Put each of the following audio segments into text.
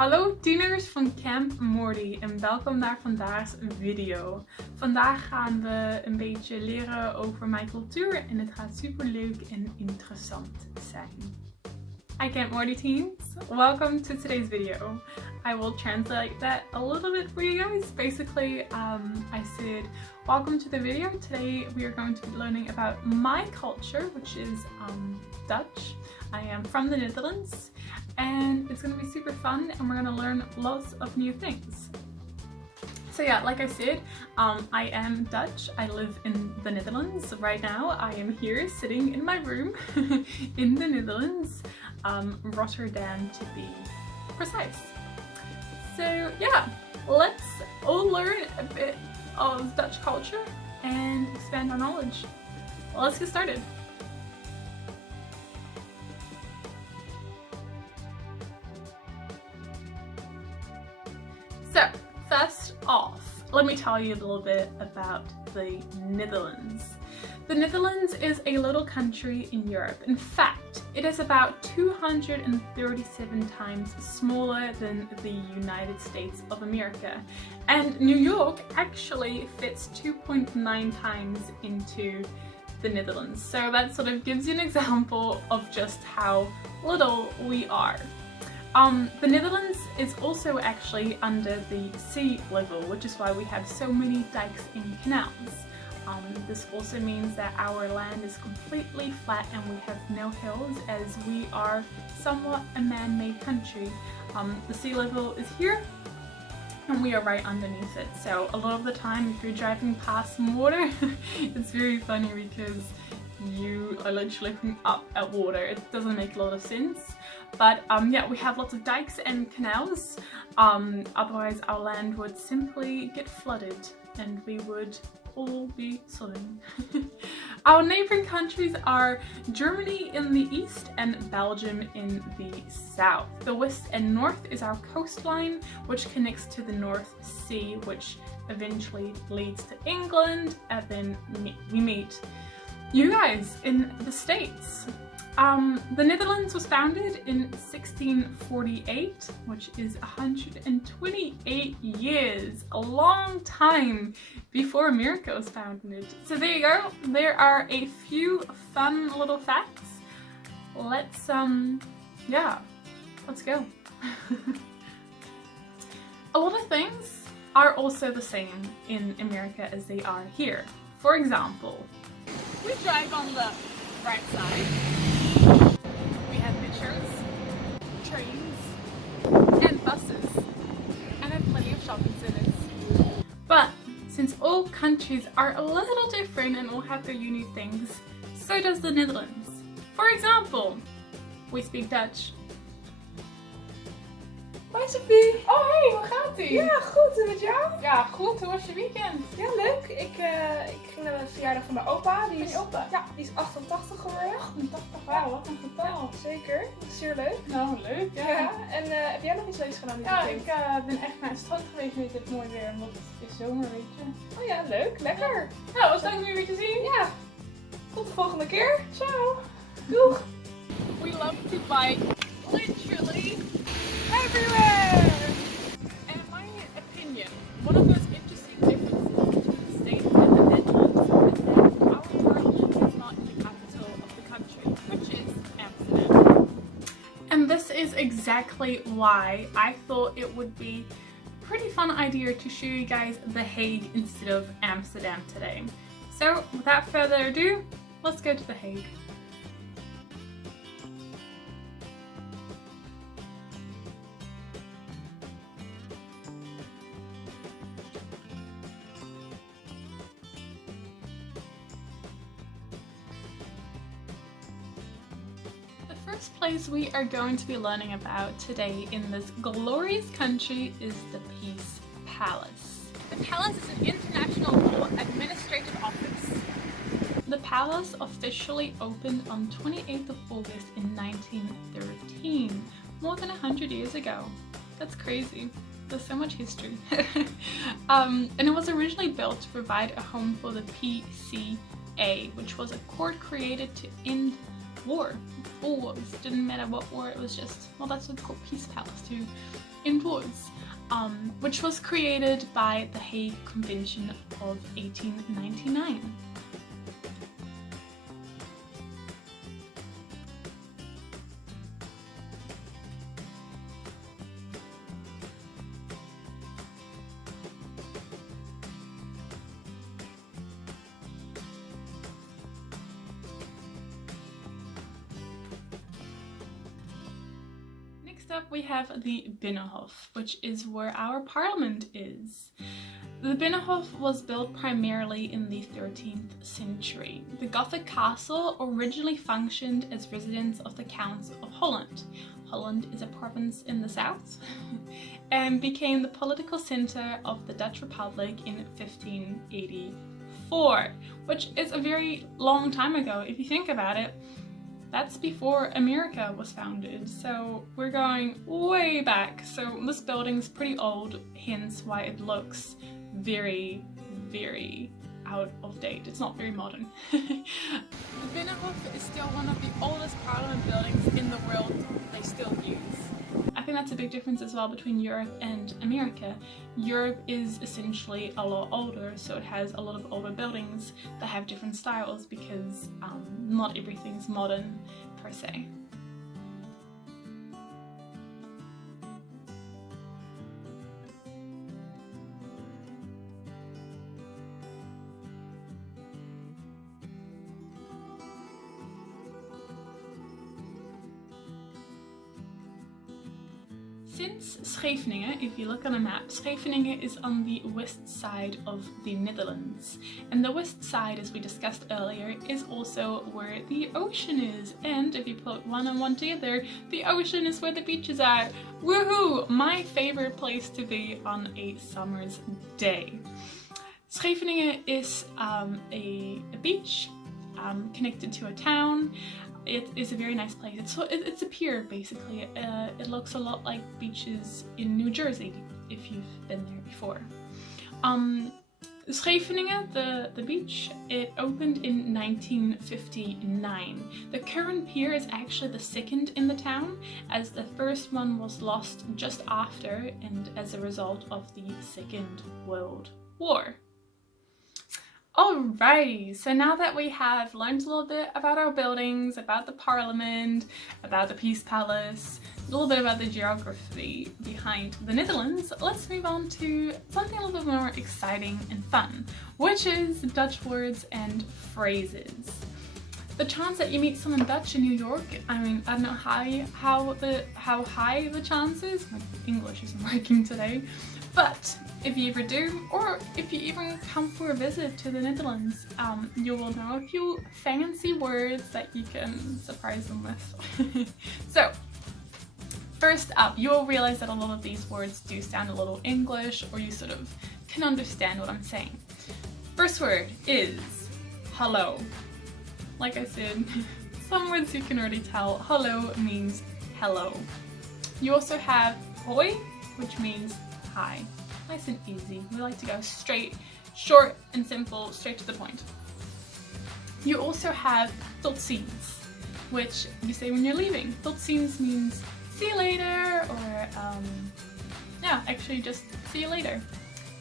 Hallo tieners van Camp Morty en welkom naar vandaag's video. Vandaag gaan we een beetje leren over mijn cultuur en het gaat super leuk en interessant zijn. Hi Camp Morty teens, welcome to today's video. I will translate that a little bit for you guys. Basically, I said, welcome to the video. Today we are going to be learning about my culture, which is Dutch. I am from the Netherlands and it's going to be super fun and we're going to learn lots of new things. So yeah, like I said, I am Dutch. I live in the Netherlands right now. I am here sitting in my room in the Netherlands, Rotterdam to be precise. So yeah, let's all learn a bit of Dutch culture and expand our knowledge. Well, let's get started. So, first off, let me tell you a little bit about the Netherlands. The Netherlands is a little country in Europe. In fact, it is about 237 times smaller than the United States of America. And New York actually fits 2.9 times into the Netherlands. So that sort of gives you an example of just how little we are. The Netherlands is also actually under the sea level, which is why we have so many dikes and canals. This also means that our land is completely flat and we have no hills, as we are somewhat a man-made country. The sea level is here and we are right underneath it. So a lot of the time if you're driving past some water, it's very funny because you are literally looking up at water. It doesn't make a lot of sense. But yeah, we have lots of dikes and canals. Otherwise our land would simply get flooded and we would all be swimming. Our neighboring countries are Germany in the east and Belgium in the south. The west and north is our coastline, which connects to the North Sea, which eventually leads to England, and then we meet you guys in the States. The Netherlands was founded in 1648, which is 128 years, a long time before America was founded. So there you go, there are a few fun little facts. Let's go. A lot of things are also the same in America as they are here. For example, we drive on the right side. We have metros, trains, and buses, and have plenty of shopping centers. But since all countries are a little different and all have their unique things, so does the Netherlands. For example, we speak Dutch. Hoi Sophie! Oh hey, hoe gaat ie? Ja, goed. En met jou? Ja, goed. Hoe was je weekend? Ja, leuk. Ik ging naar de verjaardag van mijn opa. Van je opa? Ja, die is 88 geworden. 88, wauw, wat een getal. Ja, zeker. Dat is zeer leuk. Nou, leuk. Ja. En heb jij nog iets leuks gedaan dit Ja, weekend? ik ben echt naar het strand geweest met dit mooi weer, want het is zomer, weet je. Oh ja, leuk. Lekker. Nou, was leuk om je weer te zien. Ja. Tot de volgende keer. Ciao. Doeg. We love to bike literally everywhere. And in my opinion, one of those interesting differences between the States and the Netherlands is that our parliament is not in the capital of the country, which is Amsterdam. And this is exactly why I thought it would be a pretty fun idea to show you guys The Hague instead of Amsterdam today. So without further ado, let's go to The Hague. The first place we are going to be learning about today in this glorious country is the Peace Palace. The palace is an international law administrative office. The palace officially opened on 28th of August in 1913, more than 100 years ago. That's crazy. There's so much history. And it was originally built to provide a home for the PCA, which was a court created to end war. All wars. Didn't matter what war, it was just, well, that's what it's called, Peace Palace, to in woods, which was created by the Hague Convention of 1899. Next up we have the Binnenhof, which is where our parliament is. The Binnenhof was built primarily in the 13th century. The Gothic castle originally functioned as residence of the Counts of Holland. Holland is a province in the south and became the political centre of the Dutch Republic in 1584, which is a very long time ago if you think about it. That's before America was founded, so we're going way back. So this building's pretty old, hence why it looks very, very out of date. It's not very modern. The Binnenhof is still one of the oldest parliament buildings in the world they still use. I think that's a big difference as well between Europe and America. Europe is essentially a lot older, so it has a lot of older buildings that have different styles because not everything's modern per se. Since Scheveningen, if you look on a map, Scheveningen is on the west side of the Netherlands. And the west side, as we discussed earlier, is also where the ocean is. And if you put one and one together, the ocean is where the beaches are. Woohoo! My favorite place to be on a summer's day. Scheveningen is a beach connected to a town. It is a very nice place. It's a pier basically. It looks a lot like beaches in New Jersey if you've been there before. Scheveningen, the beach, it opened in 1959. The current pier is actually the second in the town, as the first one was lost just after and as a result of the Second World War. Alrighty, so now that we have learned a little bit about our buildings, about the Parliament, about the Peace Palace, a little bit about the geography behind the Netherlands, let's move on to something a little bit more exciting and fun, which is Dutch words and phrases. The chance that you meet someone Dutch in New York, I mean, I don't know how high the chance is. My English isn't working today. But if you ever do, or if you even come for a visit to the Netherlands, you will know a few fancy words that you can surprise them with. So, first up, you will realize that a lot of these words do sound a little English, or you sort of can understand what I'm saying. First word is hello. Like I said, some words you can already tell. Hello means hello. You also have hoi, which means hi. Nice and easy. We like to go straight, short and simple, straight to the point. You also have tot ziens, which you say when you're leaving. Tot ziens means see you later, or yeah, actually just see you later.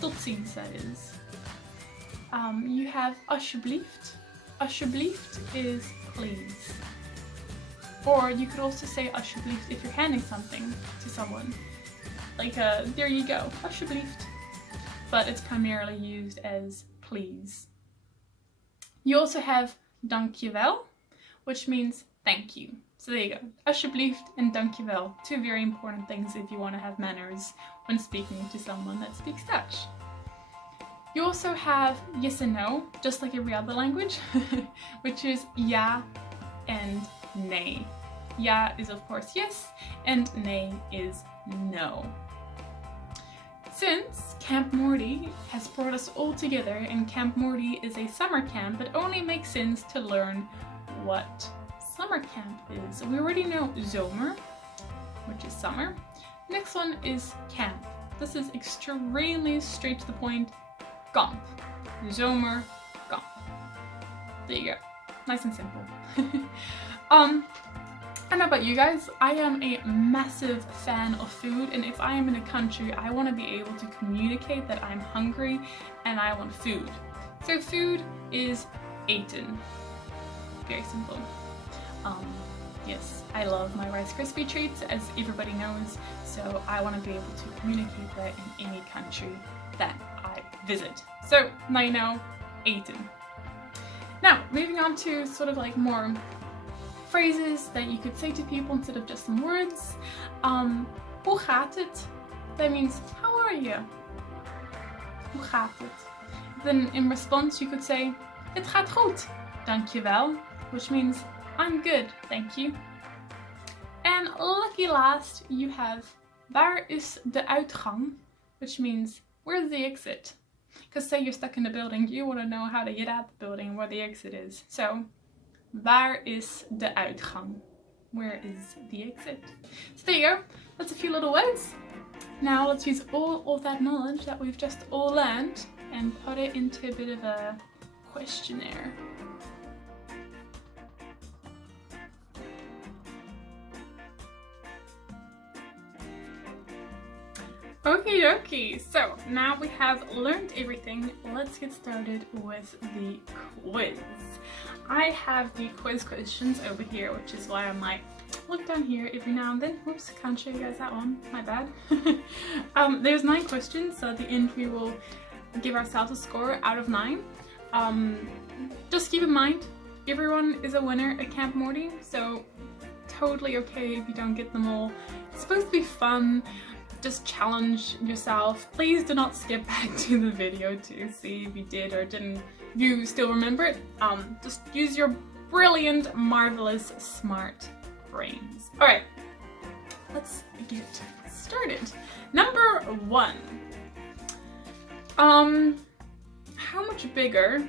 Tot ziens, that is. You have alsjeblieft. Alsjeblieft is please. Or you could also say alsjeblieft if you're handing something to someone. Like, there you go, alsjeblieft. But it's primarily used as please. You also have dankjewel, which means thank you. So there you go, alsjeblieft and dankjewel. Two very important things if you want to have manners when speaking to someone that speaks Dutch. You also have yes and no, just like every other language, which is ja and nee. Ja is of course yes, and nee is no. Since Camp Morty has brought us all together and Camp Morty is a summer camp, it only makes sense to learn what summer camp is. We already know zomer, which is summer. Next one is camp. This is extremely straight to the point. Kamp. Zomer, kamp. There you go. Nice and simple. I don't know about you guys, I am a massive fan of food, and if I am in a country, I want to be able to communicate that I'm hungry and I want food. So food is eten. Very simple. Yes, I love my Rice Krispie treats, as everybody knows, so I want to be able to communicate that in any country that I visit. So now you know, eten. Now, moving on to sort of like more phrases that you could say to people instead of just some words. Hoe gaat het? That means, how are you? Hoe gaat het? Then in response you could say, het gaat goed, dankjewel, which means, I'm good, thank you. And lucky last, you have, waar is de uitgang? Which means, where's the exit? Because say you're stuck in the building, you want to know how to get out the building and where the exit is. So, waar is de uitgang? Where is the exit? So there you go, that's a few little words. Now let's use all of that knowledge that we've just all learned and put it into a bit of a questionnaire. Okie dokie, so now we have learned everything, let's get started with the quiz. I have the quiz questions over here, which is why I might look down here every now and then. Whoops, can't show you guys that one, my bad. There's 9 questions, so at the end we will give ourselves a score out of 9. Just keep in mind, everyone is a winner at Camp Morty, so totally okay if you don't get them all. It's supposed to be fun. Just challenge yourself. Please do not skip back to the video to see if you did or didn't, if you still remember it. Just use your brilliant, marvelous, smart brains. Alright, let's get started. Number 1. How much bigger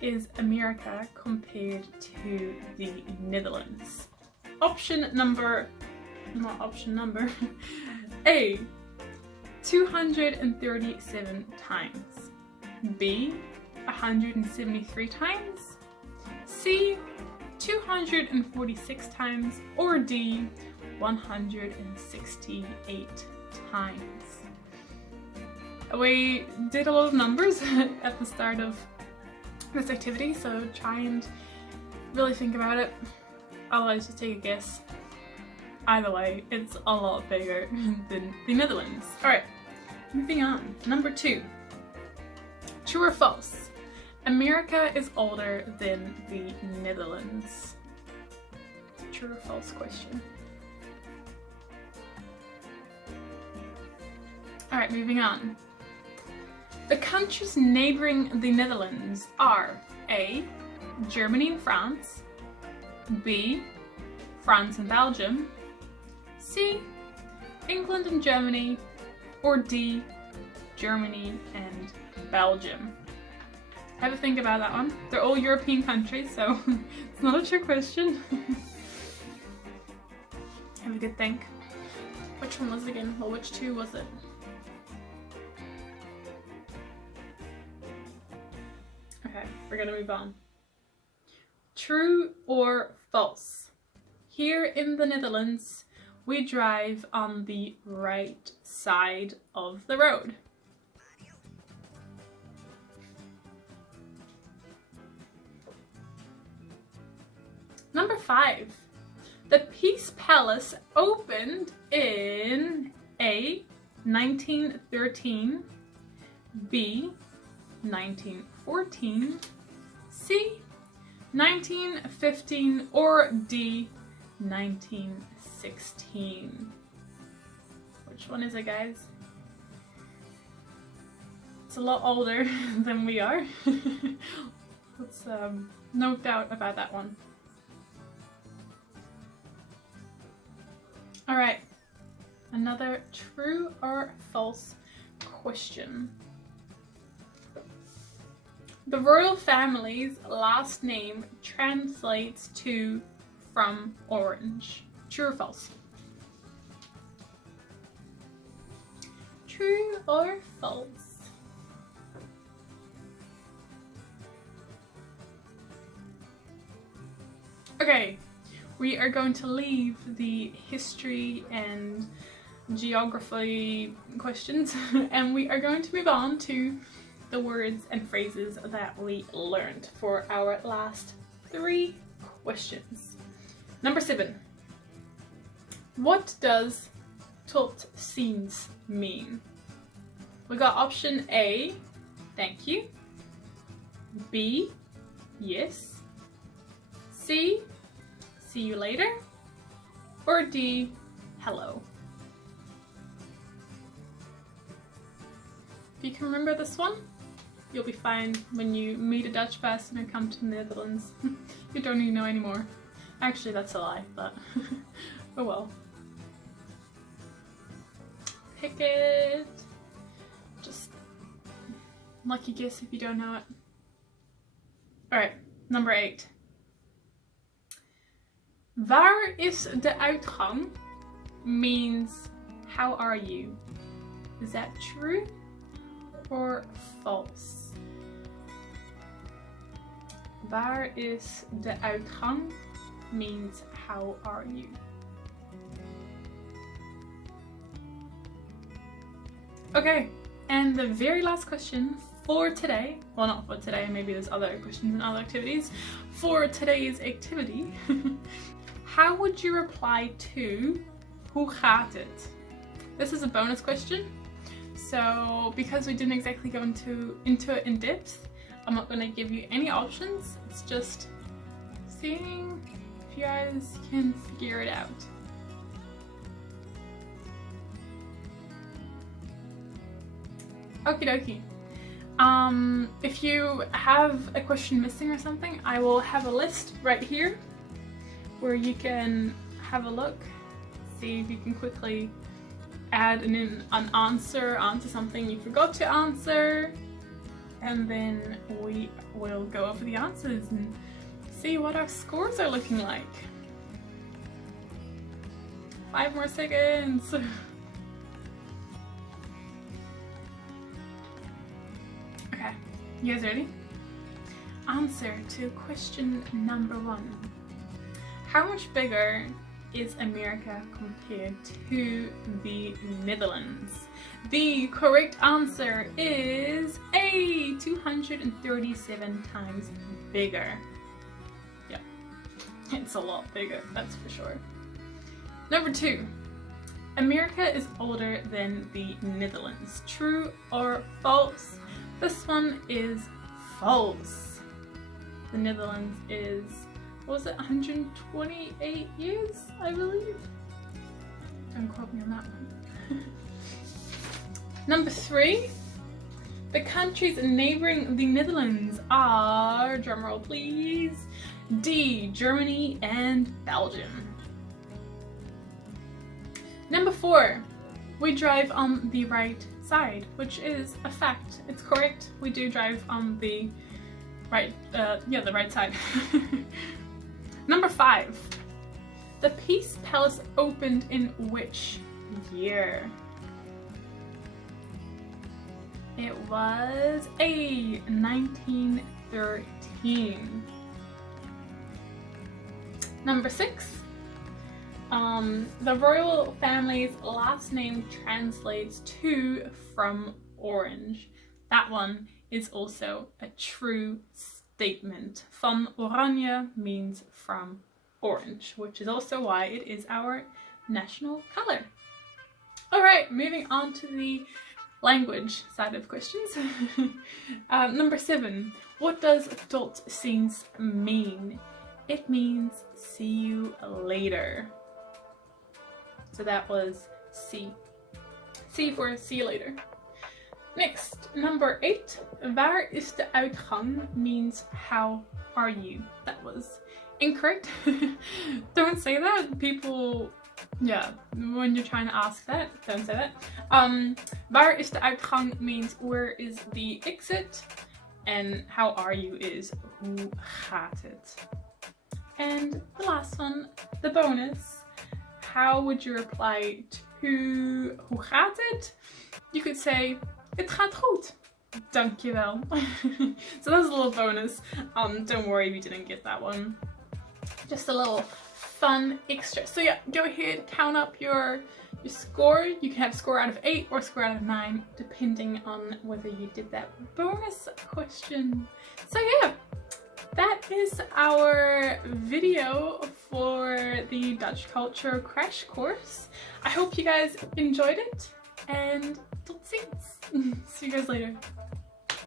is America compared to the Netherlands? A, 237 times. B, 173 times. C, 246 times. Or D, 168 times. We did a lot of numbers at the start of this activity, so try and really think about it. Otherwise, just take a guess. Either way, it's a lot bigger than the Netherlands. Alright, moving on. Number 2. True or false? America is older than the Netherlands. It's a true or false question. Alright, moving on. The countries neighboring the Netherlands are A, Germany and France, B, France and Belgium, C, England and Germany, or D, Germany and Belgium. Have a think about that one. They're all European countries, so it's not a trick question. Have a good think. Which one was it again? Well, which 2 was it? Okay, we're gonna move on. True or false? Here in the Netherlands, we drive on the right side of the road. Number 5. The Peace Palace opened in A, 1913, B, 1914, C, 1915, or D, 1916. Which one is it, guys? It's a lot older than we are. Let's no doubt about that one. Alright, another true or false question. The royal family's last name translates to from orange. True or false? True or false? Okay, we are going to leave the history and geography questions and we are going to move on to the words and phrases that we learned for our last 3 questions. Number 7. What does tot ziens mean? We got option A, thank you. B, yes. C, see you later. Or D, hello. If you can remember this one, you'll be fine when you meet a Dutch person and come to the Netherlands. You don't need to know anymore. Actually, that's a lie, but oh well. Pick it. Just lucky guess if you don't know it. Alright, number 8. Waar is de uitgang means how are you? Is that true or false? Waar is de uitgang means how are you? Okay, and the very last question for today, well not for today, maybe there's other questions and other activities. For today's activity, how would you reply to hoe gaat het? This is a bonus question. So because we didn't exactly go into it in depth, I'm not going to give you any options. It's just seeing if you guys can figure it out. Okie dokie. If you have a question missing or something, I will have a list right here where you can have a look, see if you can quickly add an answer onto something you forgot to answer, and then we will go over the answers and see what our scores are looking like. 5 more seconds. Okay, you guys ready? Answer to question number 1. How much bigger is America compared to the Netherlands? The correct answer is A, 237 times bigger. Yeah, it's a lot bigger, that's for sure. Number 2, America is older than the Netherlands. True or false? This one is false. The Netherlands is, what was it, 128 years, I believe? Don't quote me on that one. Number 3, the countries neighbouring the Netherlands are, drumroll please, D, Germany and Belgium. Number 4, we drive on the right side, which is a fact. It's correct, we do drive on the right, the right side. Number 5, the Peace Palace opened in which year? It was A, 1913. Number 6, the royal family's last name translates to from orange. That one is also a true statement. Van Oranje means from orange, which is also why it is our national color. Alright, moving on to the language side of questions. Number 7, what does tot ziens mean? It means see you later. So that was C. C for see you later. Next, number 8, waar is de uitgang means how are you? That was incorrect. Don't say that. People, yeah, when you're trying to ask that, don't say that. Waar is de uitgang means where is the exit, and how are you is hoe gaat het? And the last one, the bonus, how would you reply to hoe gaat het? You could say, het gaat goed. Dankjewel. So that's a little bonus. Don't worry if you didn't get that one. Just a little fun extra. So yeah, go ahead, count up your score. You can have score out of 8 or score out of 9, depending on whether you did that bonus question. So yeah, that is our video for the Dutch culture crash course. I hope you guys enjoyed it, and tot ziens. See you guys later.